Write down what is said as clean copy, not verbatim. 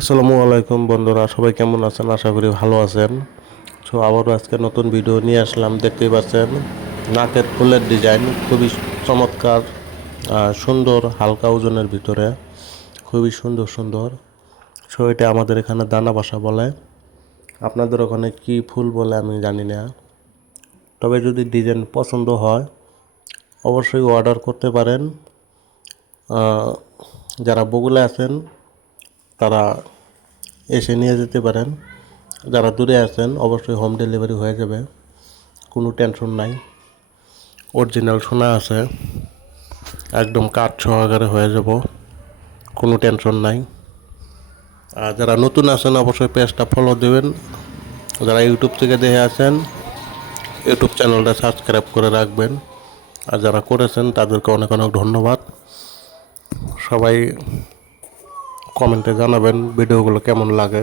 আসসালামু আলাইকুম বন্ধুরা, সবাই কেমন আছেন? আশা করি ভালো আছেন। আবারও আজকে নতুন ভিডিও নিয়ে আসলাম। দেখতেই পাচ্ছেন নাকের ফুলের ডিজাইন খুবই চমৎকার, সুন্দর, হালকা ওজনের ভিতরে খুবই সুন্দর সুন্দর। এটা আমাদের এখানে দানা বাসা বলে। আপনাদের ওখানে কি ফুল বলে আমি জানি না। তবে যদি ডিজাইন পছন্দ হয় অবশ্যই অর্ডার করতে পারেন। যারা বগুড়া আছেন তারা এসে নিয়ে যেতে পারেন। যারা দূরে আছেন অবশ্যই হোম ডেলিভারি হয়ে যাবে, কোনো টেনশন নাই। অরিজিনাল সোনা আছে, একদম কাঠ সহকারে হয়ে যাব, কোনো টেনশন নাই। আর যারা নতুন আছেন অবশ্যই পেজটা ফলো দেবেন। যারা ইউটিউব থেকে দেখে আছেন ইউটিউব চ্যানেলটা সাবস্ক্রাইব করে রাখবেন। আর যারা করেছেন তাদেরকে অনেক অনেক ধন্যবাদ। সবাই কমেন্টে জানাবেন ভিডিওগুলো কেমন লাগে।